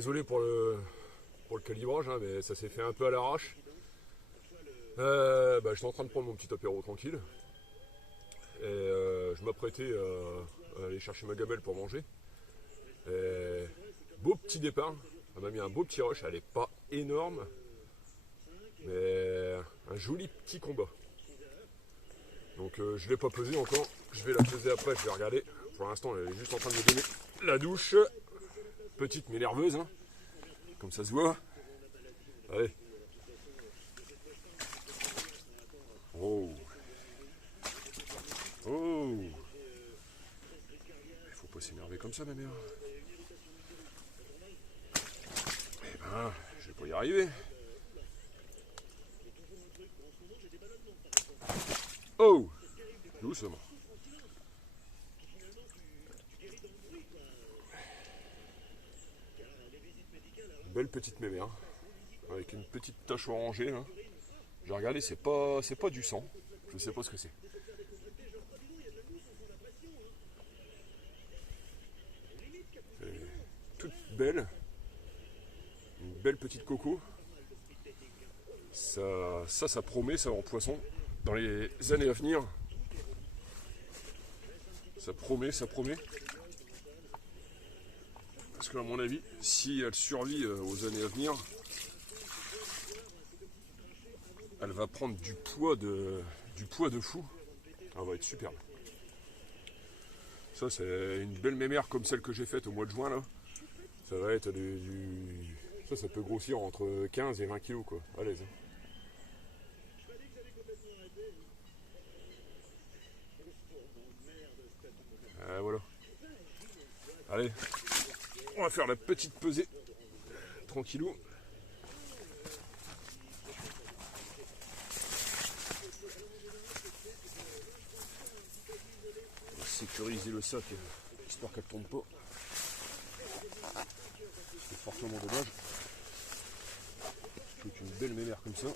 désolé pour le calibrage, hein, mais ça s'est fait un peu à l'arrache. J'étais en train de prendre mon petit apéro tranquille. Et je m'apprêtais à aller chercher ma gamelle pour manger. Et beau petit départ. Elle m'a mis un beau petit rush. Elle n'est pas énorme, mais un joli petit combat. Donc je ne l'ai pas pesé encore. Je vais la peser après, je vais regarder. Pour l'instant, elle est juste en train de me donner la douche. Petite mais nerveuse, hein, comme ça se voit. Allez. Oh. Oh. Il faut pas s'énerver comme ça, ma mère. Eh ben, je vais pas y arriver. Oh. Doucement. Belle petite mémère, avec une petite tache orangée là. J'ai regardé, c'est pas du sang. Je sais pas ce que c'est. Toute belle. Une belle petite coco. Ça promet, ça en poisson. Dans les années à venir. Ça promet, ça promet. Parce qu'à mon avis, si elle survit aux années à venir, elle va prendre du poids de fou. Elle va être superbe. Ça, c'est une belle mémère comme celle que j'ai faite au mois de juin là. Ça va être ça peut grossir entre 15 et 20 kilos quoi, à l'aise. Voilà. Allez, on va faire la petite pesée. Tranquillou. On va sécuriser le sac, histoire qu'elle ne tombe pas. C'est fortement dommage. C'est une belle mémère comme ça.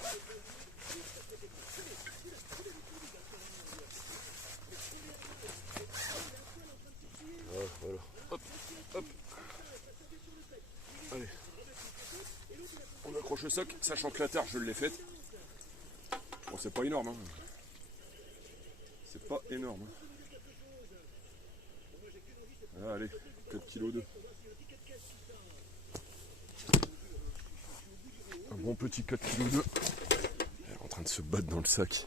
Voilà. Hop, hop. Allez. On accroche le sac, sachant que la terre, je l'ai faite. Bon, c'est pas énorme. Hein. C'est pas énorme. Ah, allez, 4 kg 2. Un bon petit 4 kg 2. Elle est en train de se battre dans le sac.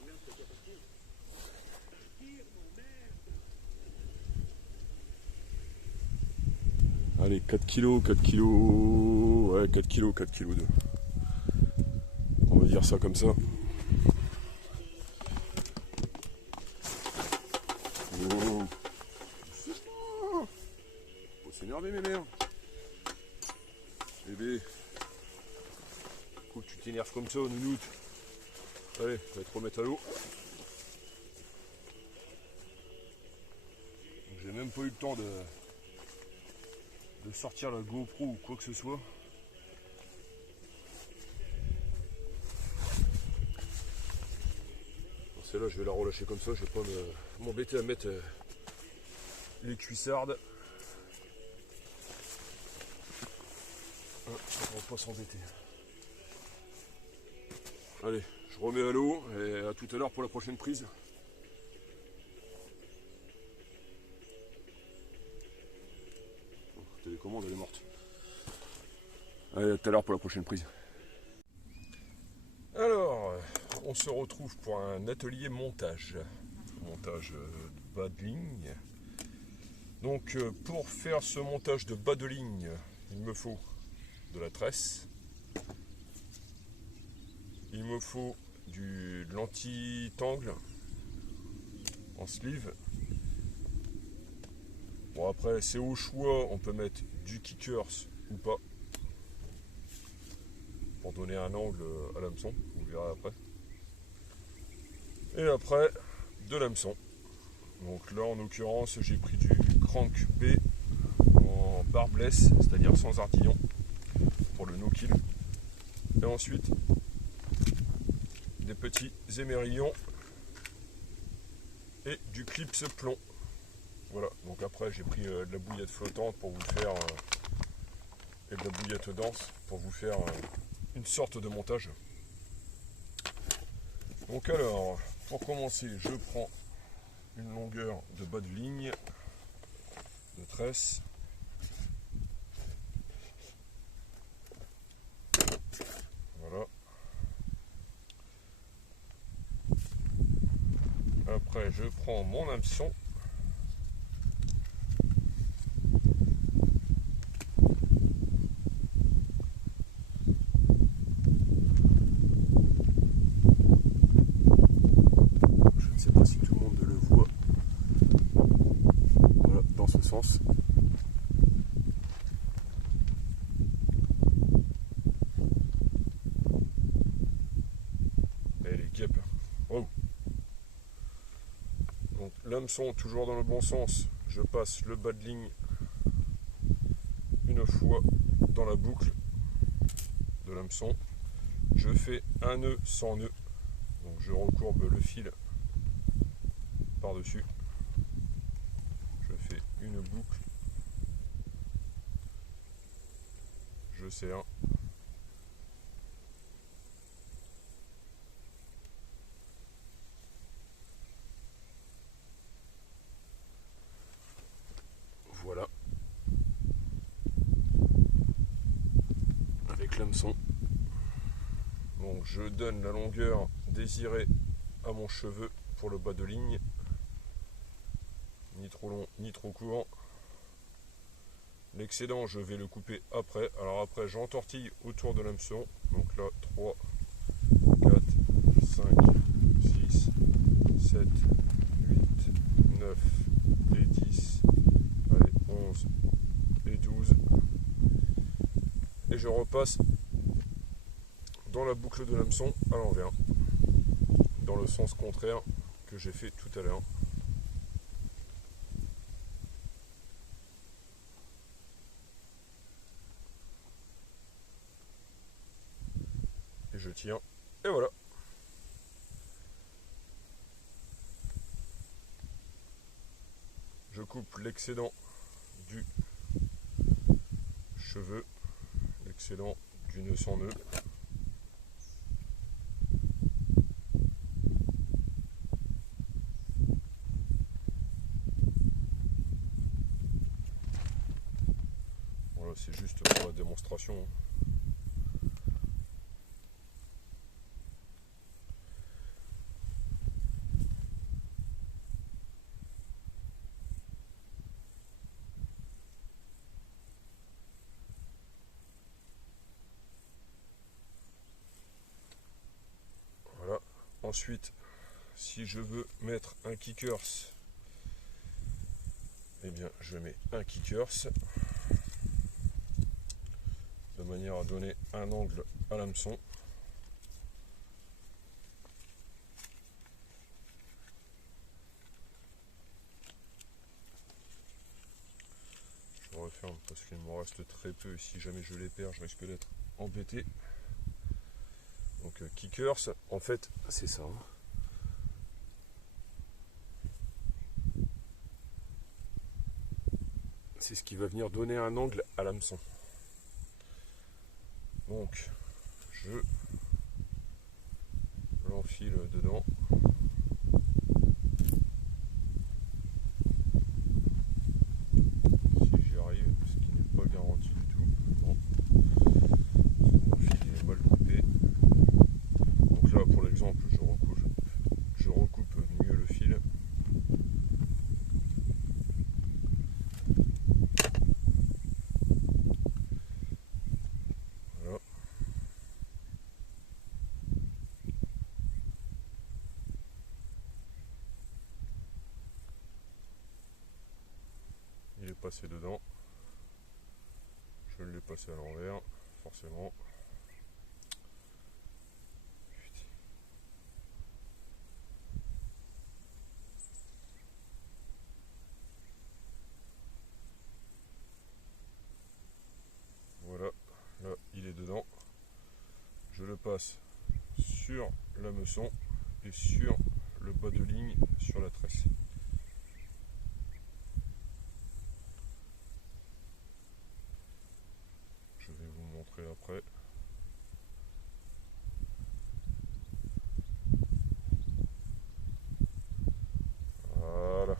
Allez, 4 kg, 4 kg, ouais, 4 kg, 4 kg 2. On va dire ça comme ça. Oh. Faut s'énerver, mes mères. Bébé. Faut que tu t'énerves comme ça, nounoute. Allez, on va te remettre à l'eau. J'ai même pas eu le temps de sortir la GoPro ou quoi que ce soit. Celle-là, je vais la relâcher comme ça, je vais pas m'embêter à mettre les cuissardes. On va pas s'embêter. Allez, je remets à l'eau et à tout à l'heure pour la prochaine prise. Télécommande, elle est morte. Allez, à tout à l'heure pour la prochaine prise. Alors, on se retrouve pour un atelier montage. Montage de bas de ligne. Donc, pour faire ce montage de bas de ligne, il me faut de la tresse. Il me faut de l'anti-tangle en sleeve. Bon, après, c'est au choix, on peut mettre du kickers ou pas. Pour donner un angle à l'hameçon, vous verrez après. Et après, de l'hameçon. Donc là, en l'occurrence, j'ai pris du crank B en barbless, c'est-à-dire sans ardillon, pour le no-kill. Et ensuite, des petits émerillons et du clips plomb. Voilà, donc après j'ai pris de la bouillette flottante pour vous faire et de la bouillette dense pour vous faire une sorte de montage. Donc alors, pour commencer, je prends une longueur de bas de ligne de tresse. Voilà. Après, je prends mon hameçon. Je ne sais pas si tout le monde le voit. Voilà, dans ce sens. Et les guêpes. Oh. Donc l'hameçon toujours dans le bon sens, je passe le bas de ligne une fois dans la boucle de l'hameçon, je fais un nœud sans nœud, donc je recourbe le fil par dessus, je fais une boucle, je serre, voilà, avec l'hameçon. Donc je donne la longueur désirée à mon cheveu pour le bas de ligne, ni trop long ni trop court. L'excédent je vais le couper après, alors après j'entortille autour de l'hameçon, donc là 3, 4, 5, 6, 7, 8, 9 et 10, allez 11 et 12, et je repasse dans la boucle de l'hameçon à l'envers, dans le sens contraire que j'ai fait tout à l'heure. Et je tire, et voilà. Je coupe l'excédent du cheveu, l'excédent du nœud sans nœud. Voilà, c'est juste pour la démonstration. Voilà. Ensuite, si je veux mettre un kickers, eh bien je mets un kickers de manière à donner un angle à l'hameçon. Je referme parce qu'il me reste très peu et si jamais je les perds je risque d'être embêté. Donc kickers, en fait c'est ça. C'est ce qui va venir donner un angle à l'hameçon. Donc je l'enfile dedans. Si j'y arrive, ce qui n'est pas garanti du tout. Bon. Mon fil est mal coupé. Donc là pour l'exemple je recoupe mieux le fil. Voilà. Il est passé dedans. Je l'ai passé à l'envers, forcément. Voilà, là il est dedans. Je le passe sur l'hameçon et sur le bas de ligne sur la tresse. montrer après. Voilà.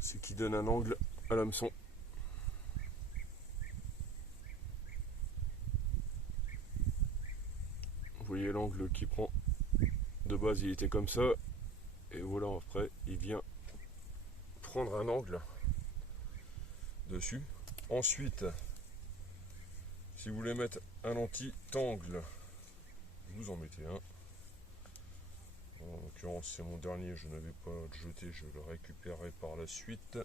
C'est qui donne un angle à l'hameçon. Vous voyez l'angle qui prend. De base il était comme ça. Et voilà, après il vient prendre un angle dessus. Ensuite, si vous voulez mettre un anti-tangle, vous en mettez un. En l'occurrence c'est mon dernier, je n'avais pas à le jeter, je le récupérerai par la suite.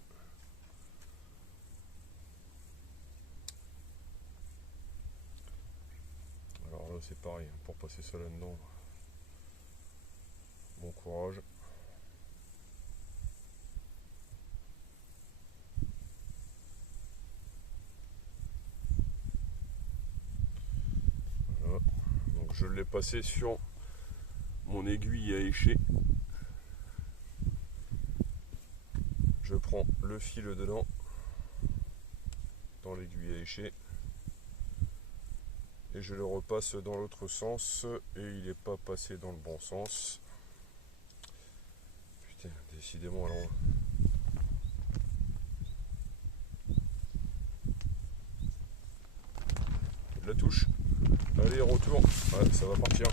Alors là c'est pareil, pour passer ça là-dedans, bon courage. Voilà. Donc je l'ai passé sur mon aiguille à écher. Je prends le fil dedans, dans l'aiguille à écher, et je le repasse dans l'autre sens, et il n'est pas passé dans le bon sens. Putain, décidément alors. La touche. Allez, retour. Ouais, ça va partir.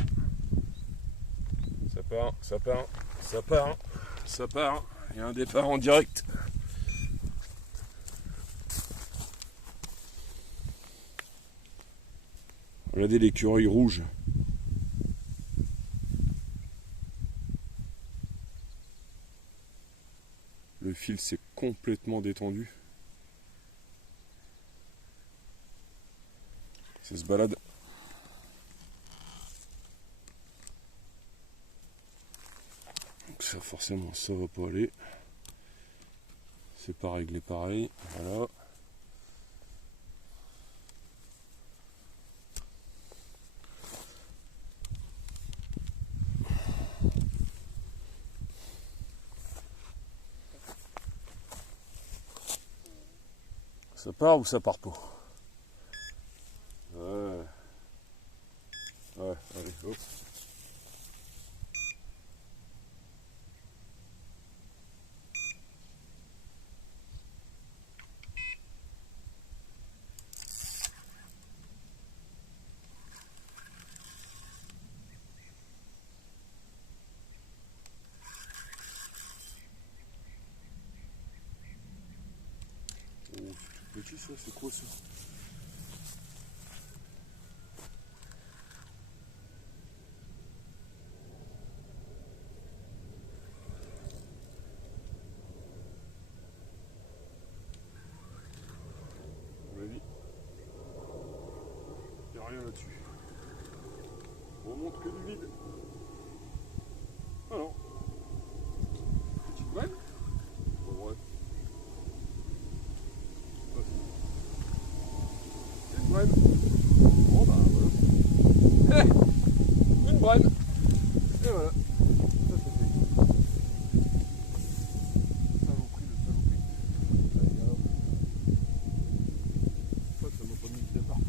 Ça part, ça part, ça part, ça part. Il y a un départ en direct. Regardez l'écureuil rouge. Le fil s'est complètement détendu. Ça se balade. Donc ça forcément ça va pas aller. C'est pas réglé pareil. Voilà. Ça part ou ça part pas? Ouais. Ouais, allez, hop. Oh, c'est tout petit ça, c'est quoi ça? Il n'y a rien là-dessus. On montre que du vide. Ah non. Petite brème. Bon, ouais. Une brème. Bon bah voilà. Une brème. Et voilà. Ça c'est fait. Saloperie de saloperie. Ça m'a pas mis le départ.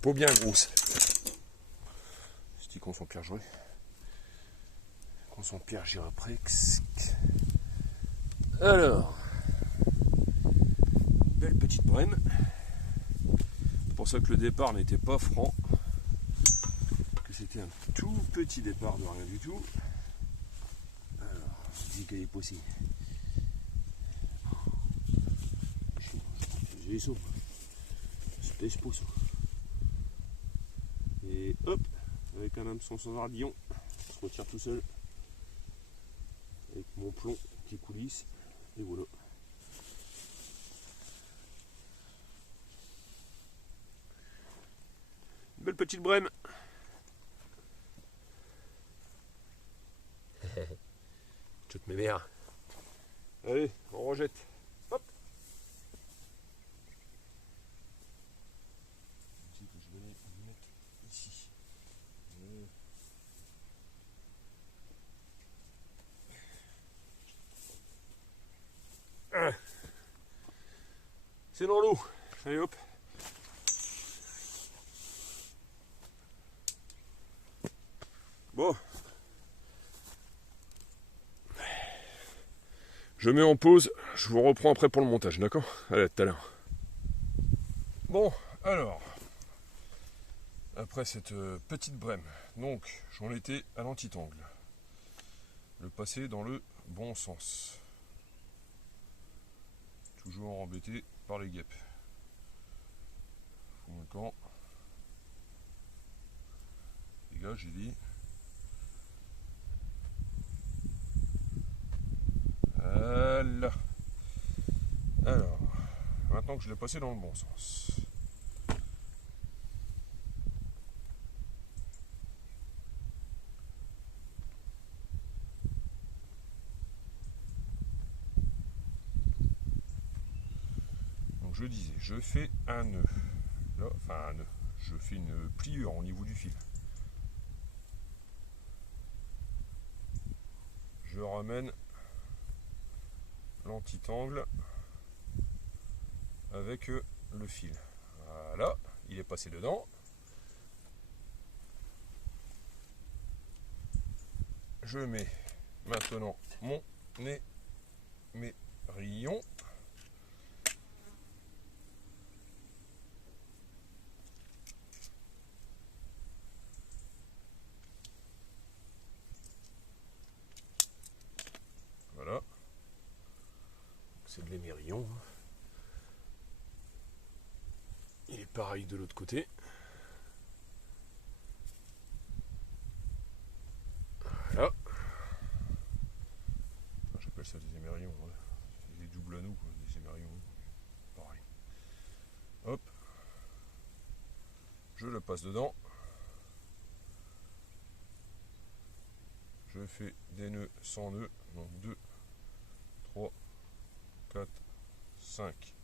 pas bien grosse. Je dis qu'on s'en Pierre joué. Qu'on s'en Pierre Gireprex. Alors, belle petite brème. C'est pour ça que le départ n'était pas franc. Que c'était un tout petit départ de rien du tout. Alors, je dis qu'elle est possible. J'ai les sauts. Je pêche pas ça. Et hop, avec un hameçon sans ardillon, je se retire tout seul. Avec mon plomb qui coulisse. Et voilà. Une belle petite brème. Toutes mes mères. Allez, on rejette. Hop. Je dis que je vais les mettre ici. C'est dans l'eau. Allez hop. Bon. Je mets en pause, je vous reprends après pour le montage, d'accord? Allez, à tout à l'heure. Bon, alors, après cette petite brème, donc j'en étais à l'antitangle. Le passer dans le bon sens. Toujours embêté par les guêpes. Fous mon camp. Les gars, j'ai dit. Voilà. Alors, maintenant que je l'ai passé dans le bon sens. Donc je disais, je fais un nœud. Là, enfin un nœud. Je fais une pliure au niveau du fil. Je ramène l'antitangle avec le fil. Voilà, il est passé dedans. Je mets maintenant mon nez, mes rayons. Voilà. C'est de l'émerillon. Il est pareil de l'autre côté. Voilà. J'appelle ça des émerillons. Ouais. C'est des doubles anneaux, quoi. Des émerillons. Pareil. Hop. Je le passe dedans. Je fais des nœuds sans nœuds. Donc 2, 3, 4, 5,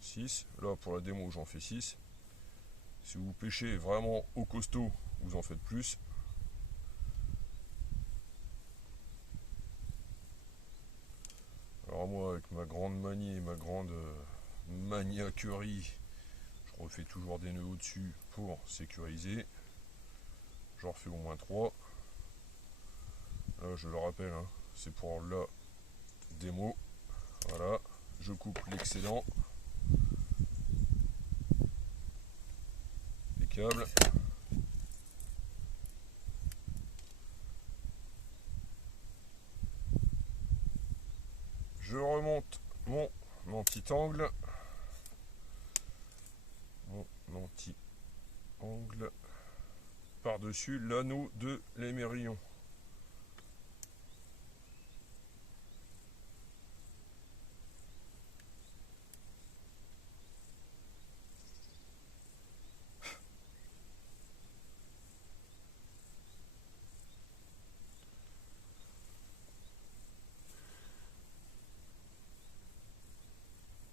6. Là, pour la démo, j'en fais 6. Si vous pêchez vraiment au costaud, vous en faites plus. Alors moi, avec ma grande manie et ma grande maniaquerie, je refais toujours des nœuds au-dessus pour sécuriser. J'en refais au moins 3. Là, je le rappelle, hein, c'est pour la démo. Voilà, je coupe l'excédent. Les câbles. Je remonte mon anti-angle. Mon anti-angle par-dessus l'anneau de l'émerillon.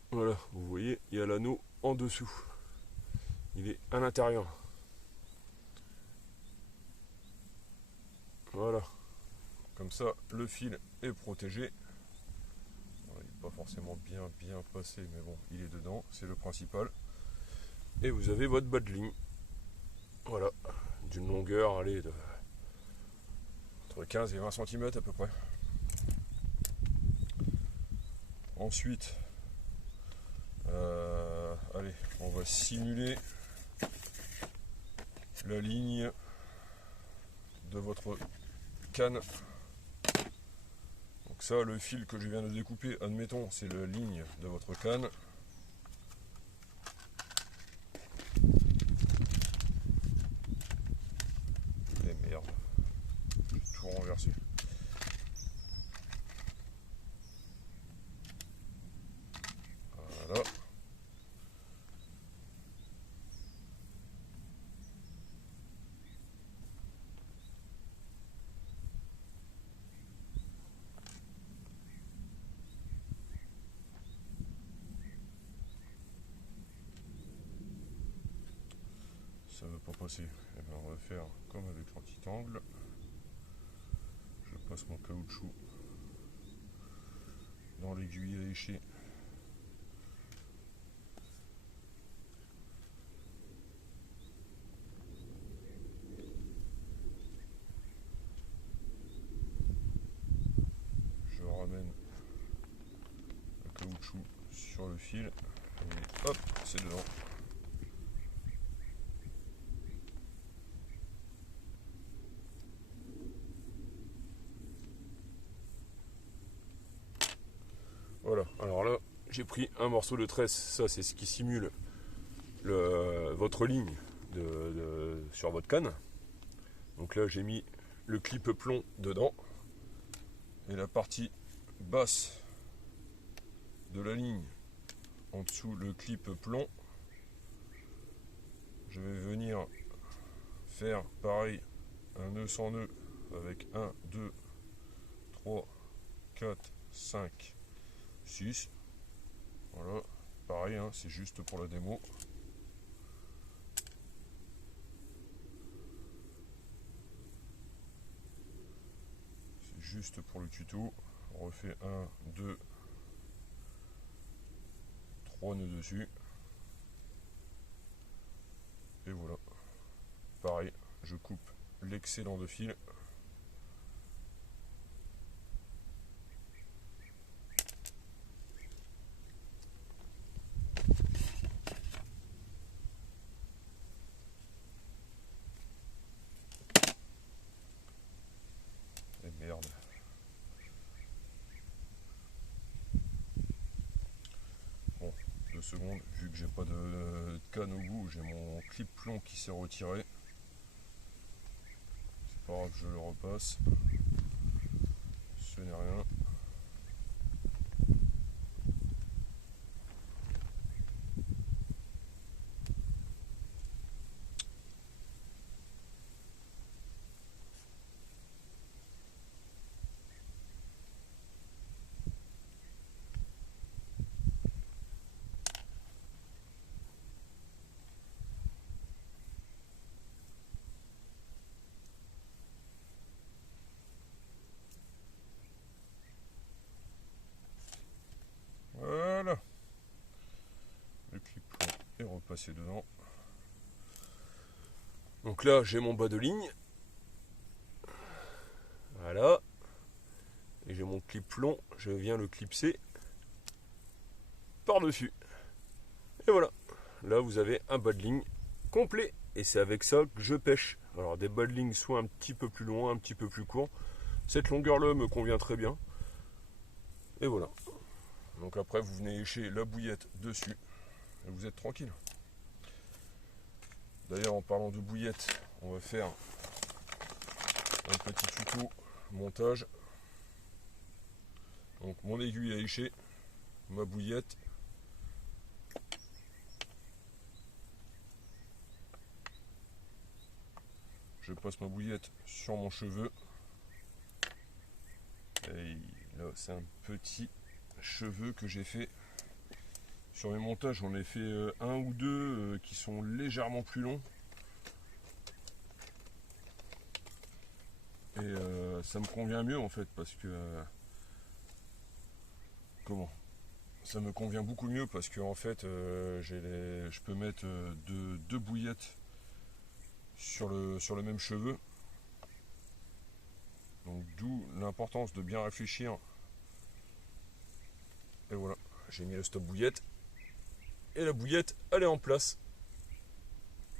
Voilà, vous voyez, il y a l'anneau en dessous. Il est à l'intérieur. Voilà. Comme ça, le fil est protégé. Il n'est pas forcément bien passé, mais bon, il est dedans, c'est le principal. Et vous avez votre bas de ligne. Voilà, d'une longueur, allez, de entre 15 et 20 cm à peu près. Ensuite, allez, on va simuler la ligne de votre canne. Donc ça, le fil que je viens de découper, admettons, c'est la ligne de votre canne. Et merde, j'ai tout renversé. Voilà. Ça ne veut pas passer. Et bien on va faire comme avec l'anti-angle. Je passe mon caoutchouc dans l'aiguille à écher. Je ramène le caoutchouc sur le fil et hop, c'est dedans. Voilà, alors là j'ai pris un morceau de tresse, ça c'est ce qui simule votre ligne sur votre canne. Donc là j'ai mis le clip plomb dedans et la partie basse de la ligne en dessous le clip plomb. Je vais venir faire pareil un nœud sans nœud avec 1, 2, 3, 4, 5, 6. Voilà, pareil, hein, c'est juste pour la démo. C'est juste pour le tuto. On refait 1, 2, 3 nœuds dessus. Et voilà. Pareil, je coupe l'excédent de fil. Et merde. Bon, 2 secondes, vu que j'ai pas de canne au bout, j'ai mon clip plomb qui s'est retiré. C'est pas grave, je le repasse. Ce n'est rien. Voilà. Le clip plomb est repassé dedans. Donc là, j'ai mon bas de ligne. Voilà. Et j'ai mon clip plomb. Je viens le clipser par-dessus. Et voilà. Là, vous avez un bas de ligne complet. Et c'est avec ça que je pêche. Alors, des bas de ligne soit un petit peu plus long, un petit peu plus court. Cette longueur-là me convient très bien. Et voilà. Donc après, vous venez écher la bouillette dessus. Et vous êtes tranquille. D'ailleurs, en parlant de bouillette, on va faire un petit tuto montage. Donc mon aiguille à écher, ma bouillette. Je passe ma bouillette sur mon cheveu. Et là, c'est un petit cheveu que j'ai fait. Sur mes montages, j'en ai fait un ou deux qui sont légèrement plus longs. Et ça me convient mieux en fait parce que... comment ? Ça me convient beaucoup mieux parce que en fait, je peux mettre deux bouillettes sur le même cheveu. Donc d'où l'importance de bien réfléchir. Et voilà, j'ai mis le stop bouillette. Et la bouillette, elle est en place.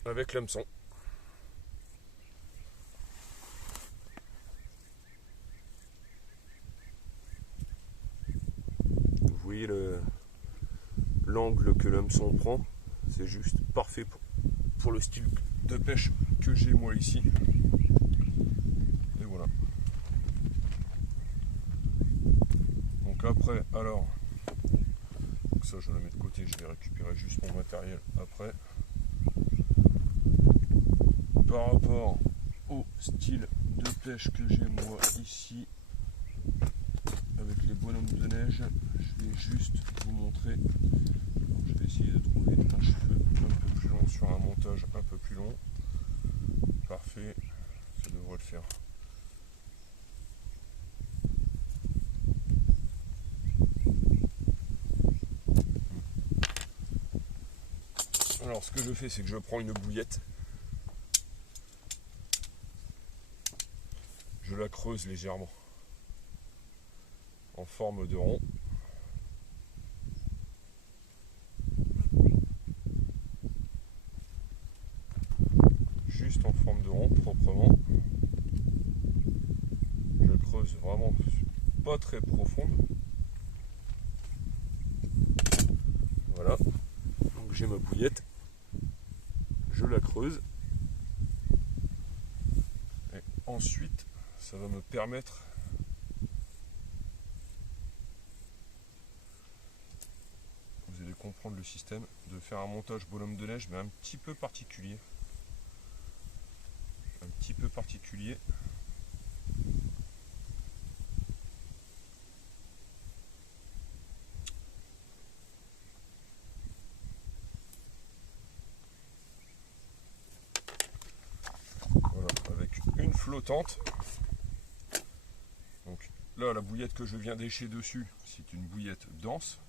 Avec l'hameçon. Vous voyez l'angle que l'hameçon prend. C'est juste parfait pour le style de pêche que j'ai moi ici. Et voilà. Donc après, alors, donc ça je le mets de côté, je vais récupérer juste mon matériel après. Par rapport au style de pêche que j'ai moi ici, avec les bonhommes de neige, je vais juste vous montrer. Donc, je vais essayer de trouver un cheveu un peu plus long sur un montage un peu plus long. Parfait, ça devrait le faire. Alors ce que je fais, c'est que je prends une bouillette, je la creuse légèrement en forme de rond. Juste en forme de rond, proprement. Je creuse vraiment pas très profonde. Voilà. Donc j'ai ma bouillette. Je la creuse. Et ensuite, ça va me permettre vous allez comprendre le système, de faire un montage bonhomme de neige, mais un petit peu particulier. Un petit peu particulier. Voilà, avec une flottante. Donc là, la bouillette que je viens d'écher dessus, c'est une bouillette dense,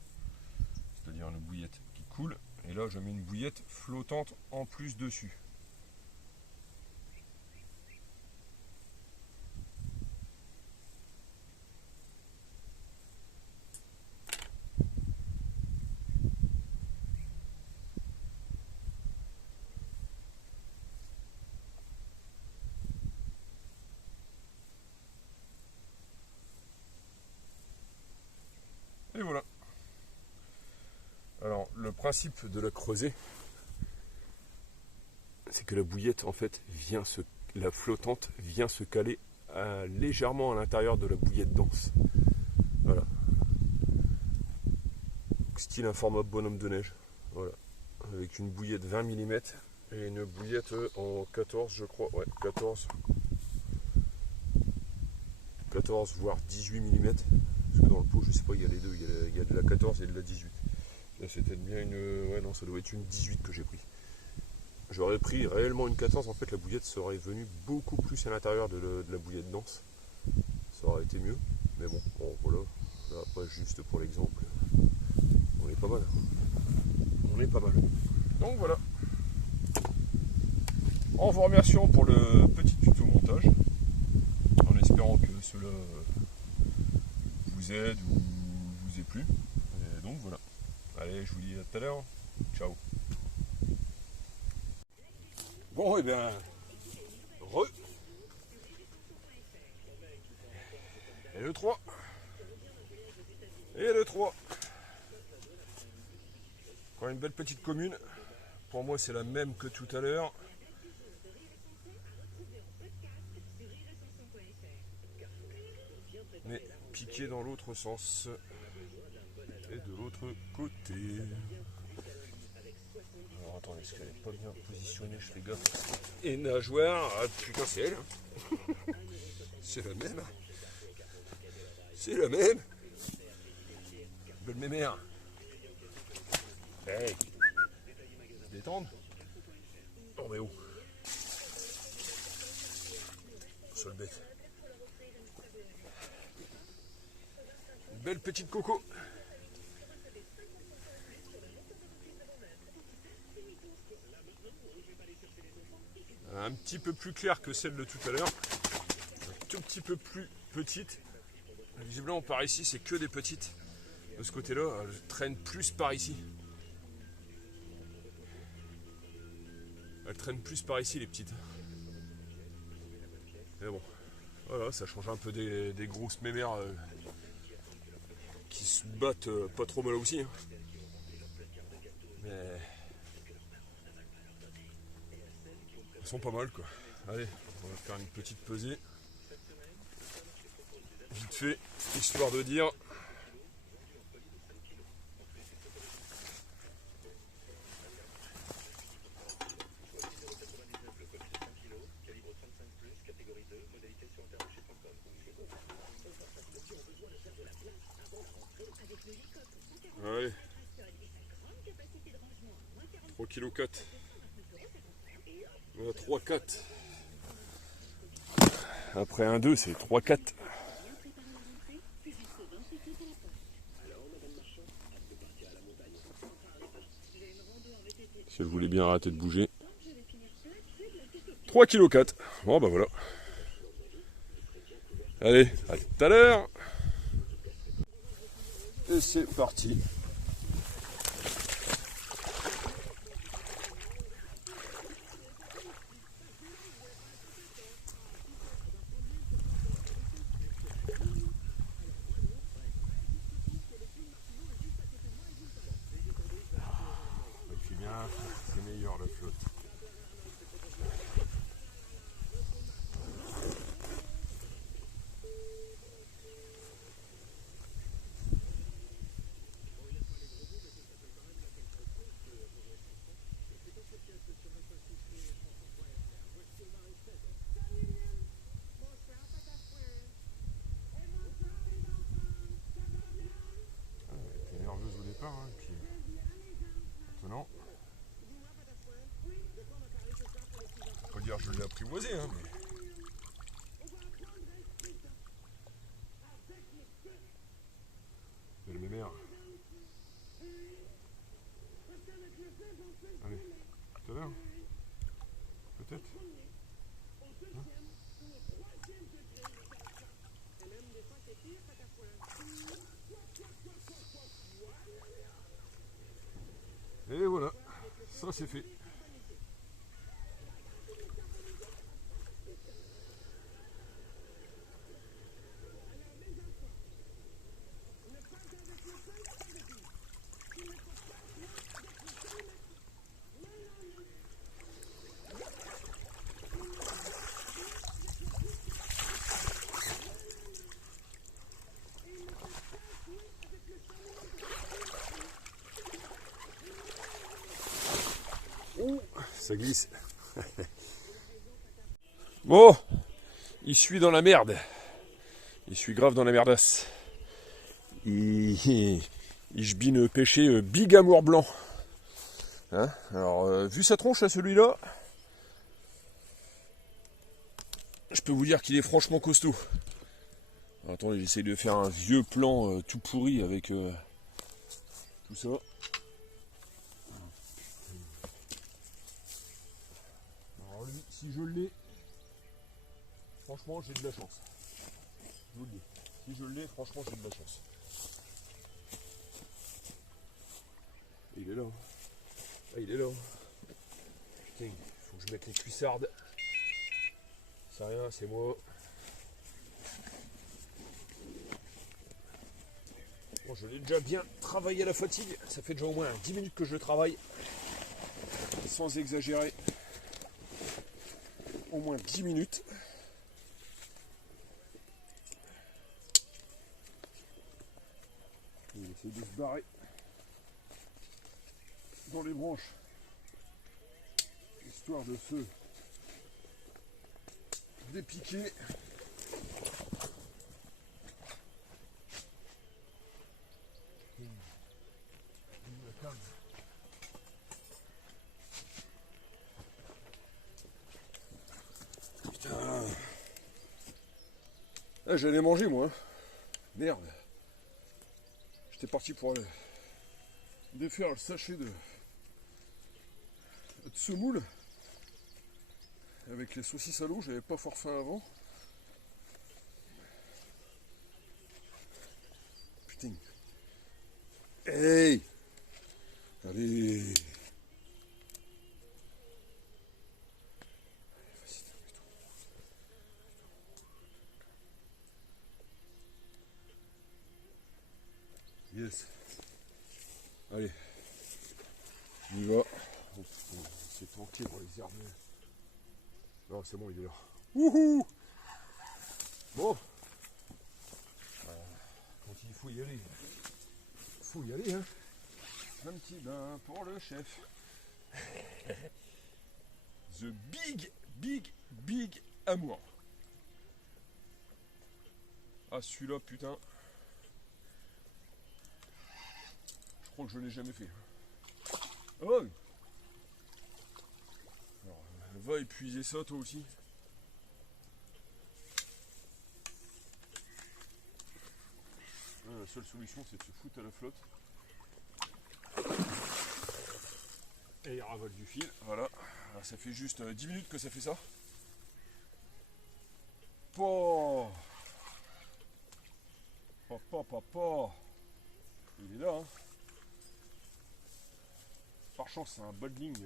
c'est-à-dire une bouillette qui coule. Et là, je mets une bouillette flottante en plus dessus. Et voilà. Alors, le principe de la creuser, c'est que la bouillette, en fait, la flottante vient se caler légèrement à l'intérieur de la bouillette dense. Voilà. Style un format bonhomme de neige. Voilà. Avec une bouillette 20 mm et une bouillette en 14, je crois. Ouais, 14 voire 18 mm. Parce que dans le pot, je sais pas, il y a les deux. Il y a de la 14 et de la 18. Là, c'était bien une. Ouais, non, ça doit être une 18 que j'ai pris. J'aurais pris réellement une 14, en fait la bouillette serait venue beaucoup plus à l'intérieur de la bouillette dense. Ça aurait été mieux. Mais bon, voilà. Là, après, juste pour l'exemple, on est pas mal. On est pas mal. Donc voilà. En vous remerciant pour le petit tuto montage. En espérant que cela vous aide ou vous ait plu. Et donc voilà. Allez, je vous dis à tout à l'heure. Ciao. Bon, et bien, et le 3. Et le 3. Encore une belle petite commune. Pour moi, c'est la même que tout à l'heure. Mais piqué dans l'autre sens. Et de l'autre côté. Alors attendez, est-ce qu'elle n'est pas bien positionnée? Je fais gaffe. Et nageoire, ah putain, c'est elle. C'est la même. C'est la même. Belle mémère. Hey. Se détendre. On est où? Seule bête. Une belle petite coco. un petit peu plus claire que celle de tout à l'heure. Un tout petit peu plus petite. Visiblement par ici c'est que des petites. De ce côté-là, elles traînent plus par ici. Elles traînent plus par ici les petites. Mais bon, voilà, ça change un peu des grosses mémères qui se battent pas trop mal aussi. Hein. Mais elles sont pas mal quoi. Allez, on va faire une petite pesée. Vite fait, histoire de dire. Allez. 3 kg 4. 3 4. Après un 2, c'est 3 4. Si elle voulait bien arrêter de bouger. 3 kg 4. Bon bah voilà. Allez, à tout à l'heure. Et c'est parti. C'est bien, c'est meilleur la flotte. Nerveuse au départ, hein, puis maintenant, on peut dire que je l'ai apprivoisé, hein, mais... Belle mémère. Allez, tout à l'heure, peut-être. Hein? Et voilà, ça c'est fait. Ouh, ça glisse. Bon, il suit dans la merde. Il suit grave dans la merdasse. Il jbine pêcher Big Amour Blanc. Hein, alors, vu sa tronche à celui-là, je peux vous dire qu'il est franchement costaud. Alors, attendez, j'essaie de faire un vieux plan tout pourri avec tout ça. Alors lui, si je l'ai, franchement j'ai de la chance. Je vous le dis. Si je l'ai, franchement j'ai de la chance. Il est là. Ah, il est là. Putain, il faut que je mette les cuissardes. C'est rien, c'est moi. Bon, je l'ai déjà bien travaillé à la fatigue. Ça fait déjà au moins 10 minutes que je le travaille. Sans exagérer. Au moins 10 minutes. Il essaie de se barrer dans les branches. Histoire de se dépiquer. Putain. Ah, j'allais manger moi. Hein. Merde. J'étais parti pour défaire le sachet de semoule. avec les saucisses à l'eau, j'avais pas fort faim avant. Putain. Hey! Allez! Yes. Allez. On y va. C'est tranquille pour les herbes. Non, c'est bon, il est là. Wouhou! Bon. Quand il faut y aller, hein. Un petit bain pour le chef. The big amour. Ah, celui-là, putain. Je crois que je l'ai jamais fait. Oh! Alors, va épuiser ça, toi aussi. La seule solution, c'est de se foutre à la flotte. Et il ravale du fil. Voilà. Alors, ça fait juste 10 minutes que ça fait ça. Oh. Papa. Il est là, hein. Par chance, c'est un bodling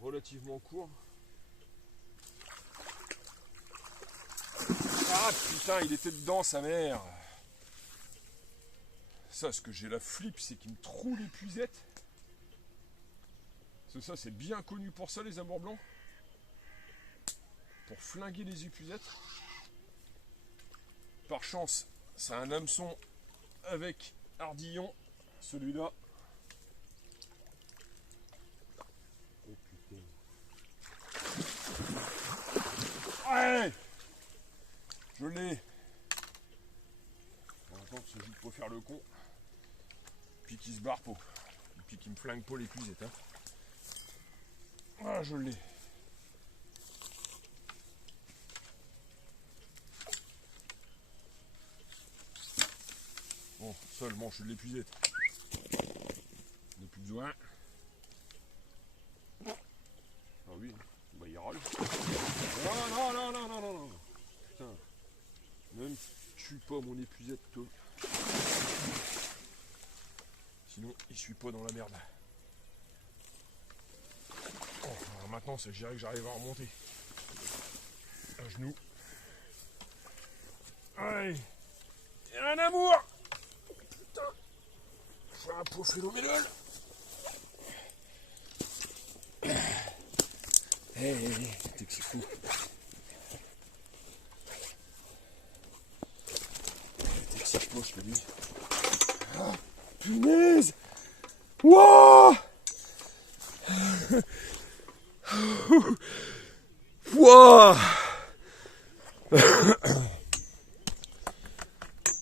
relativement court. Ah putain, il était dedans, sa mère. Ça, ce que j'ai la flip, c'est qu'il me trouve l'épuisette. Ça, c'est bien connu pour ça, les amours blancs. Pour flinguer les épuisettes. Par chance, c'est un hameçon avec ardillon. Celui-là. Oh putain. Ouais! Je l'ai. En même temps, il s'agit de pas faire le con. Puis qu'il se barre pas. Et puis qu'il me flingue pas l'épuisette. Hein. Ah, je l'ai. Bon, seulement je suis de l'épuisette. On n'a plus besoin. Ah oui, bah il râle. Non. Putain. Même tue pas mon épuisette, toi. Sinon, il suit pas dans la merde. Bon, alors maintenant, c'est que j'arrive à remonter. Un genou. Allez. Et un amour. Putain. Je fais un pot phénoménal. Hey, t'es que c'est fou. T'es que c'est fou, je te dis. Ah, punaise. Wouah. Wouah.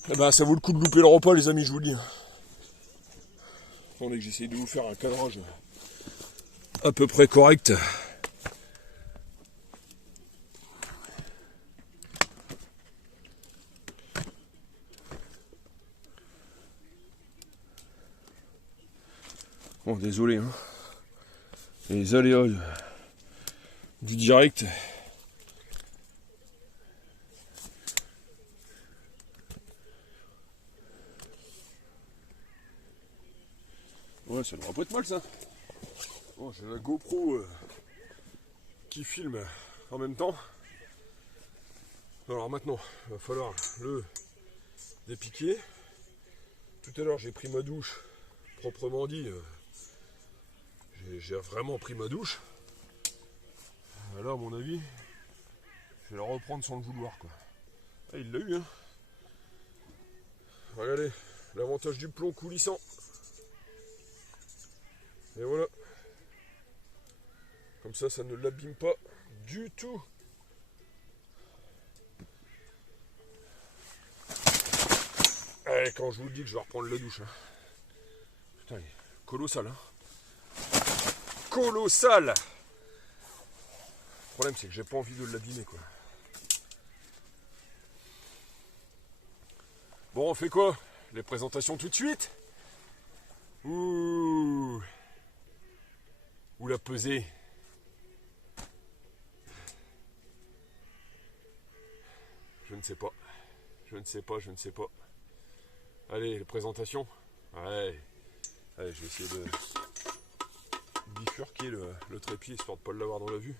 Eh ben, ça vaut le coup de louper le repas, les amis, je vous le dis. Attendez que j'essaye de vous faire un cadrage à peu près correct. Bon, désolé, hein. Les aléas du direct. Ouais, ça devrait pas être mal, ça. Bon, j'ai la GoPro qui filme en même temps. Alors maintenant, il va falloir le dépiquer. Tout à l'heure, j'ai pris ma douche, proprement dit. J'ai vraiment pris ma douche. Là, à mon avis, je vais la reprendre sans le vouloir, quoi. Ah, il l'a eu, hein. Regardez, l'avantage du plomb coulissant. Et voilà. Comme ça ne l'abîme pas du tout. Allez, quand je vous le dis que je vais reprendre la douche. Hein. Putain, il est colossal. Hein. Colossal. Le problème, c'est que j'ai pas envie de l'abîmer, quoi. Bon, on fait quoi? Les présentations tout de suite? Ou la pesée? ne sais pas. Je ne sais pas, je ne sais pas. Allez, présentation. Ouais. Allez, je vais essayer de bifurquer le trépied histoire de ne pas l'avoir dans la vue.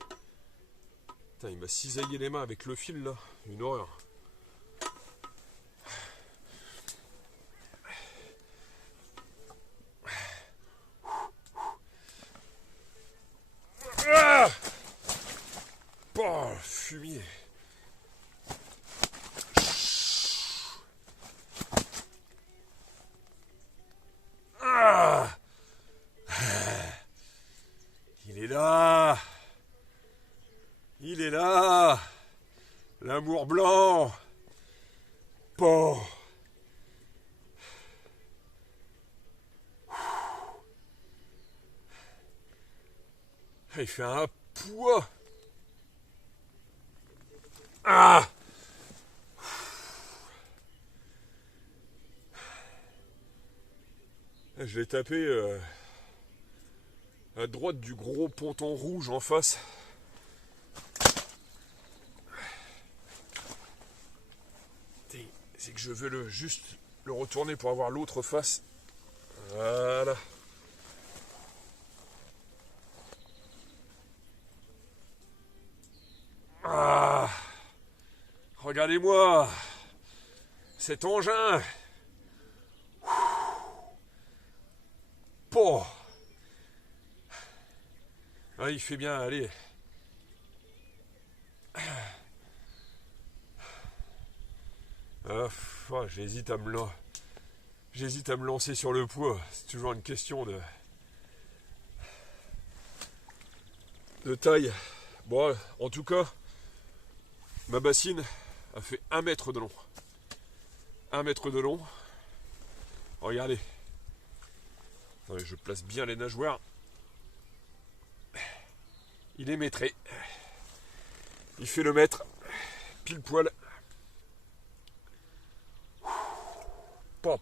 Putain, il m'a cisaillé les mains avec le fil là. Une horreur. Ah, oh, fumier. Ah, il est là. Il est là. L'amour blanc. Bon. Il fait un poids. Ah! Je l'ai tapé à droite du gros ponton rouge en face. C'est que je veux juste le retourner pour avoir l'autre face. Voilà. Ah! Regardez-moi cet engin. Bon. Ah, il fait bien, allez. Ah, j'hésite à me lancer sur le poids. C'est toujours une question de taille. Bon, en tout cas, ma bassine a fait 1 mètre de long. 1 mètre de long. Regardez. Attendez, je place bien les nageoires. Il est mètré. Il fait le mètre. Pile poil. Pa.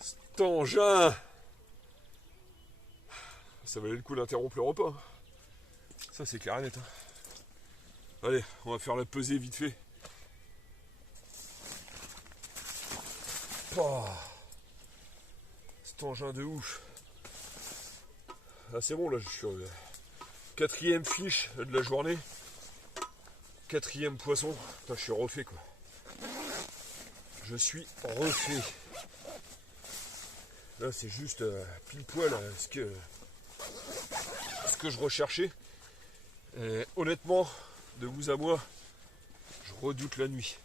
Cet engin. Ça valait le coup d'interrompre le repas. Ça c'est clair et net. Allez, on va faire la pesée vite fait. Cet engin de ouf. Ah c'est bon là, je suis au 4e fiche de la journée. 4e poisson. Putain, je suis refait quoi. Je suis refait. Là c'est juste pile poil ce que je recherchais. Et, honnêtement, de vous à moi, je redoute la nuit.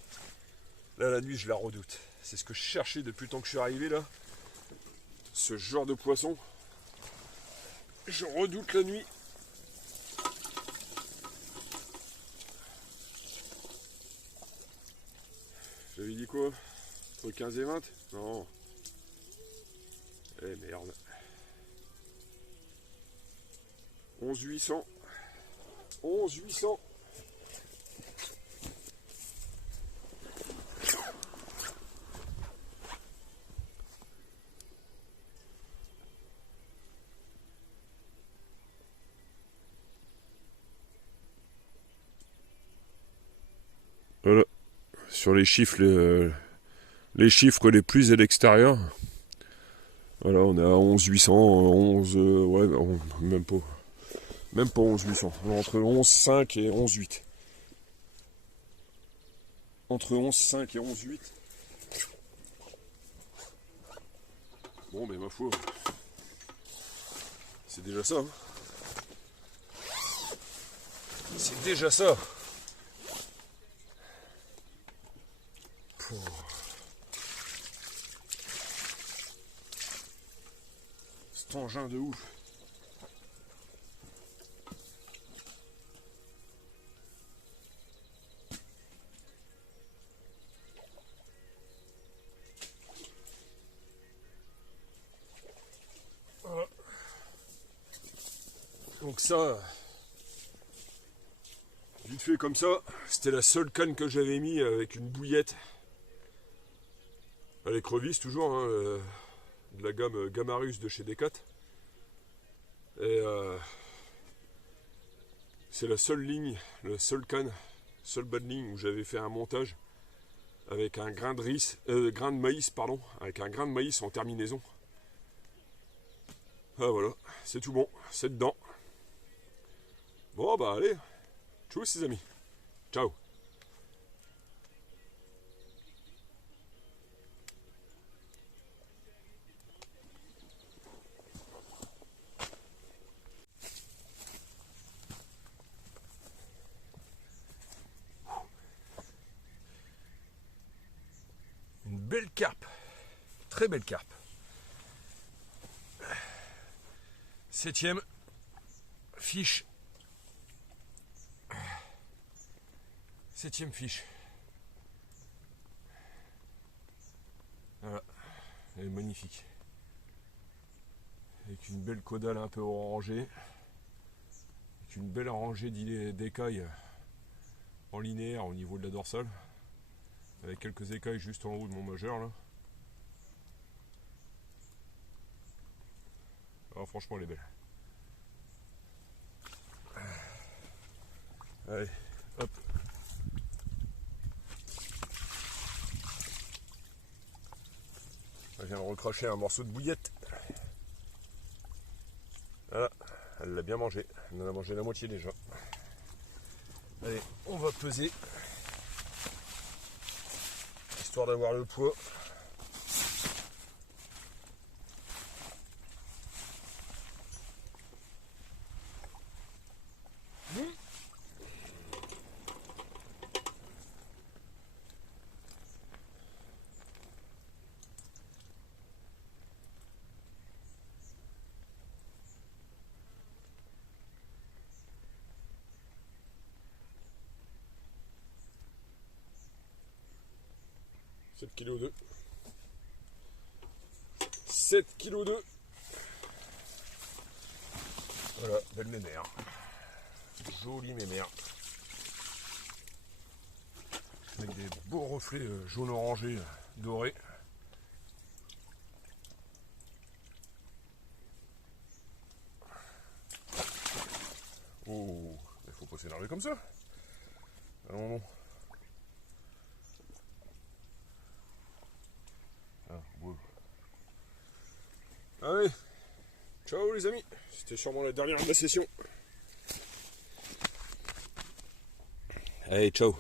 Là la nuit je la redoute. C'est ce que je cherchais depuis le temps que je suis arrivé là. Ce genre de poisson. Je redoute la nuit. J'avais dit quoi? Entre 15 et 20? Non. Eh merde. 11 800. 11 800. Voilà. Sur les chiffres les plus à l'extérieur. Voilà, on est à 11 800, 11, ouais, même pas 11 800. Entre 11 5 et 11 8. Entre 11 5 et 11 8. Bon, mais ma foi, c'est déjà ça. Hein. C'est déjà ça. Cet engin de ouf. Voilà. Donc ça, vite fait comme ça, c'était la seule canne que j'avais mis avec une bouillette. L'écrevisse toujours, hein, de la gamme Gamarus de chez Decat. Et c'est la seule ligne, la seule canne, seule bonne ligne où j'avais fait un montage avec un grain de maïs, pardon, avec un grain de maïs en terminaison. Ah voilà, c'est tout bon, c'est dedans. Bon bah allez, tchuss les amis, ciao. Une belle carpe, très belle carpe. 7e fiche. 7e fiche. Voilà, elle est magnifique. Avec une belle caudale un peu orangée. Avec une belle rangée d'écailles en linéaire au niveau de la dorsale. Avec quelques écailles juste en haut de mon majeur là. Alors franchement elle est belle. Allez, hop. Je viens de recracher un morceau de bouillette. Voilà, elle l'a bien mangé. Elle en a mangé la moitié déjà. Allez, on va peser. Histoire d'avoir le poids. Kg 2. 7 kg 2. Voilà, belle mémère. Jolie mémère. Avec des beaux reflets jaune orangé dorés. Oh, il faut pas s'énerver comme ça. Allons. Allez, ciao les amis, c'était sûrement la dernière de la session. Allez, ciao.